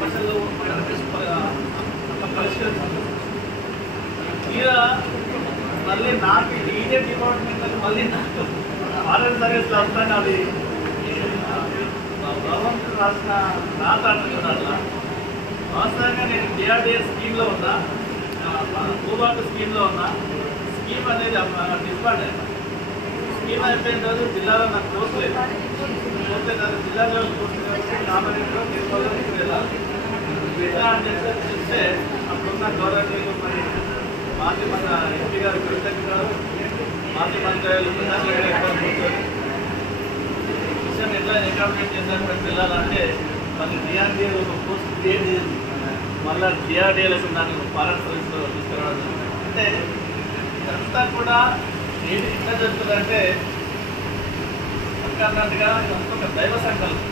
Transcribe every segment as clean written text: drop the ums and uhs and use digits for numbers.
సమస్యలు పరిష్కరించాలి. తీరా మళ్ళీ నాకు ఇదే డిపార్ట్మెంట్ మళ్ళీ నాకు ఫారెన్ సర్వీస్లో వస్తాను. అది భగవంతుడు రాసిన రాత అంటున్నాడు. వాస్తవంగా నేను డిఆర్డిఏ స్కీమ్లో ఉన్నా, భూభాగ స్కీమ్లో ఉన్నా. స్కీమ్ అనేది డిస్బాండ్ అయింది. స్కీమ్ అయిపోయిన రోజు జిల్లాలో నాకు కోర్సు లేదు. పోతే నాకు జిల్లాలో కోర్సు నామినేట్లో తీసుకోవడానికి వెళ్ళాలి. ఎట్లా అని చెప్తే అప్పుడున్న గౌరవనీయులు మరి మాజీ మన ఎంపీ గారు కవితకి గారు, మాజీ మంత్రులు ప్రధాన విషయాన్ని ఎట్లా అకామిడేట్ చేసినటువంటి వెళ్ళాలంటే మళ్ళీ డిఆర్డీఏ ఒక కోర్సు క్రియేట్ చేసి మళ్ళీ డిఆర్డీఏలకు నాకు ఫారెన్ సర్వీస్లో తీసుకురావడం. అంటే ఇదంతా కూడా ఏంటి ఎట్లా జరుగుతుందంటే అన్నట్టుగా ఇదంతా ఒక దైవ సంకల్పం.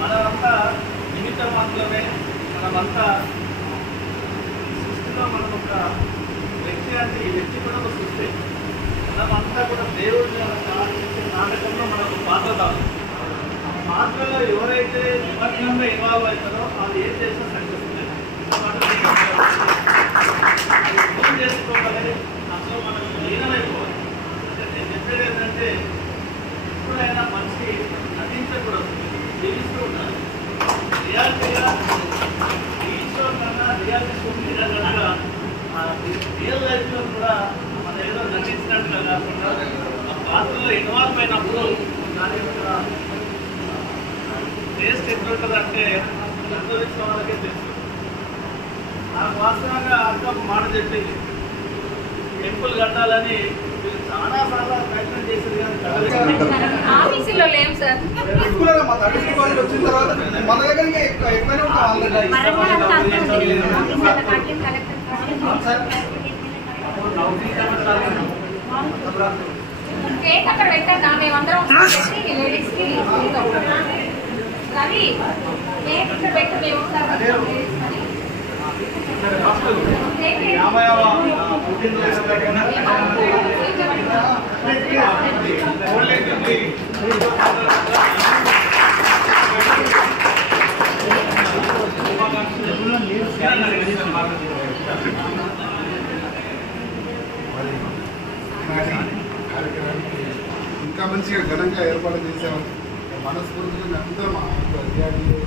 మనమంతా నిమిత్త మాత్రమే. మనమంతా సృష్టిలో మనం ఒక వ్యక్తి అంటే ఈ వ్యక్తి కూడా ఒక సృష్టి. మనమంతా కూడా దేవుడిని నాటకంలో మనకు పాత్రదారు. ఆ పాత్రలో ఎవరైతే నిమగ్నంగా ఇన్వాల్వ్ అవుతారో అది ఏం చేసినా సక్సెస్ అది చేసుకోవాలి. అసలు మనం లీనమైపోవాలి. అంటే నేను చెప్పేది ఏంటంటే ఎప్పుడైనా మనిషి నటించకూడదు, జీవిస్తూ ఉండాలి. రియాలిటీగా టీవీలో కన్నా రియాలిటీ షూటింగ్ కన్నా రియల్ లైఫ్లో కూడా మన ఏదో నటించినట్టుగా కాకుండా ఆ పాత్రలో ఇన్వాల్వ్ అయినప్పుడు దాని యొక్క టేస్ట్ ఎట్లుంటుందంటే అనుభవించిన వాళ్ళకే తెలుసు. నాకు వాస్తవంగా అక్క ఒక మాట చెప్పింది, టెంపుల్ కట్టాలని చాలా సార్లు ప్రయత్నం చేసేది కానీ ఆఫీసులో లేము సార్. వచ్చిన తర్వాత మన దగ్గరికి ఎక్కువనే కేక్ అక్కడ పెట్టండి. మేమందరం లేడీస్కి రవి కేక్ ఇక్కడ పెట్టి మేము కార్యక్రమానికి ఇంకా మంచిగా ఘనంగా ఏర్పాటు చేసాము. మనస్ఫూర్తిగా అందరం అధికారులు